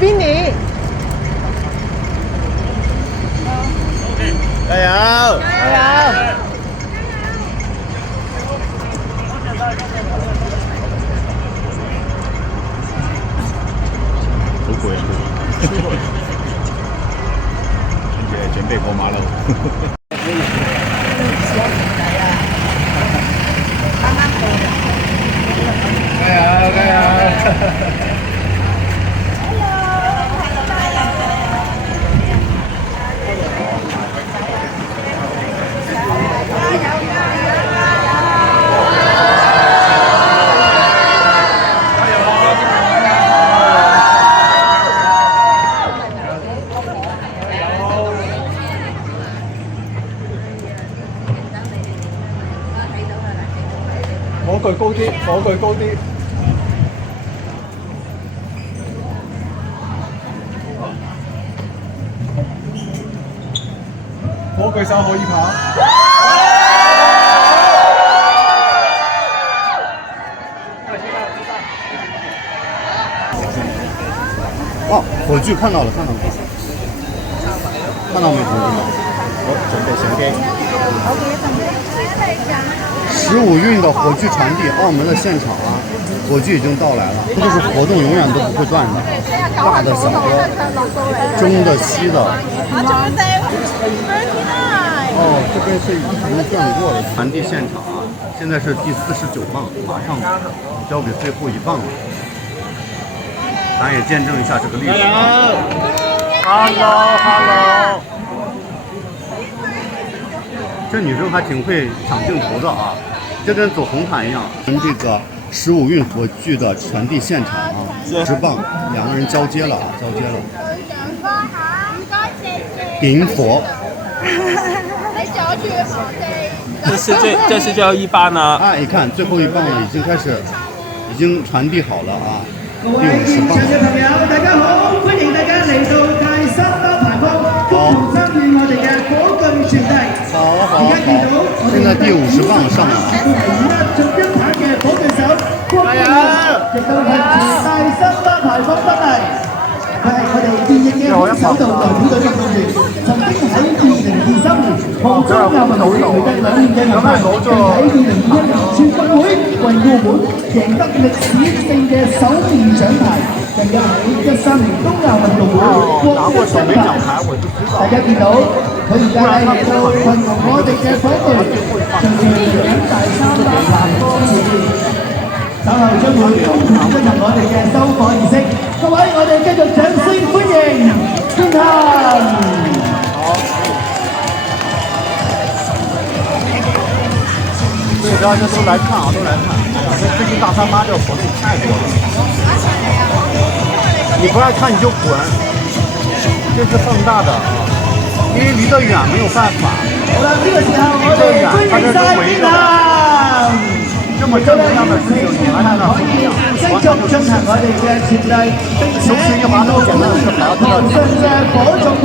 Vinny，加油！加油！好攰啊！春節準備過馬路。加油！加油！火炬高啲，火炬高啲。火炬手可以跑。哦，火炬看到了，看到了，看到没？同志们，我準備相機。15運的火炬傳遞，澳門的現場啊，火炬已經到來了。這就是活動永遠都不會斷的，大的、小的、中的、西的。哦，這邊是已經轉過了。傳遞現場啊，現在是第49棒，馬上交給最後一棒了。咱也見證一下這個歷史。Hello。这女生还挺会搶鏡頭的啊，就跟走紅毯一樣。跟這個15運火炬的傳遞現場啊，10棒，兩個人交接了啊，交接了。點火。你阻住我哋。這是最後一棒呢。啊，你看最後一棒已經開始，已經傳遞好了啊。第50棒。嘅朋友，大家好，歡迎大家嚟到第3包排風，共同參與我哋嘅火炬傳遞。而家見到我哋現在第50棒上了。仲一棒嘅火炬手，加油！亦都係第3包排風得嚟。佢係我哋電影嘅首度代表隊運動員，曾經喺2023年杭州亞運會取得2年嘅銀牌，並喺2021年全運會為澳門贏得歷史性嘅首面獎牌，更加喺13年東亞運動會獲得金牌。大家見到佢而家喺度運用我哋嘅火炬，盡情緊第3包排風前面。稍後將會公開進行我哋嘅收火儀式，各位我哋繼續掌聲歡迎天壇。好，所以大家都來看啊，都來看。最近大三巴這個活動太多了，你不愛看你就滾，這是放大的啊，因為離得遠沒有辦法。好啦，呢個時候我哋歡迎晒天壇。這麼正能量的事情，你還在那分享，繼續進行我哋嘅傳遞，並且見到澳門嘅火種盤。